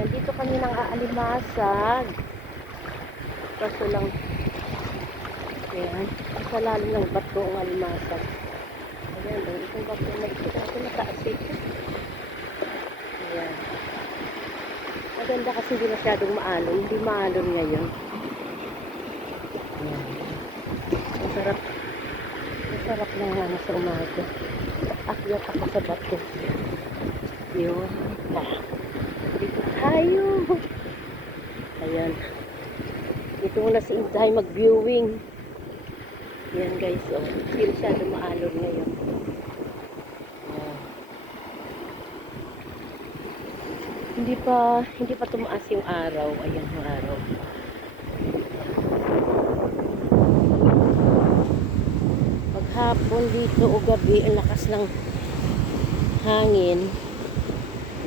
Ayan, dito kami nang aalimasag. Kaso lang, ayan, sa lalim ng bato ang alimasag. Ayan, itong bato na ito, ito mataas ito. Ayan. Maganda kasi hindi masyadong maalon. Hindi maalon ngayon. Ayan. Masarap. Masarap na nga sa umaga. Akyat ako sa bato. Yun. Dito tayo. Ayan. Ito muna si Inday mag-viewing. Ayan guys. Oh. Hindi masyadong maalon ngayon. Hindi pa tumaas yung araw. Ayan yung araw. Maghapon dito o gabi, ang lakas ng hangin.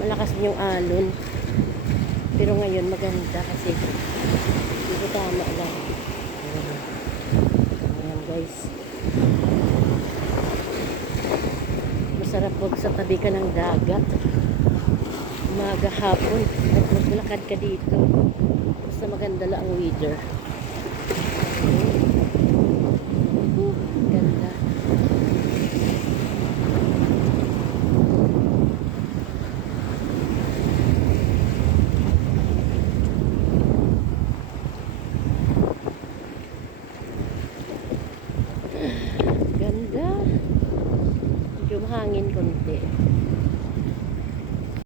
Malakas din yung alon. Pero ngayon maganda kasi dito tama lang. Ayan guys. Masarap wag sa tabi ka ng dagat. Umaga hapon at maglakad ka dito. Basta maganda lang ang weather. Ganda. Ganda. Medyo mahangin konti.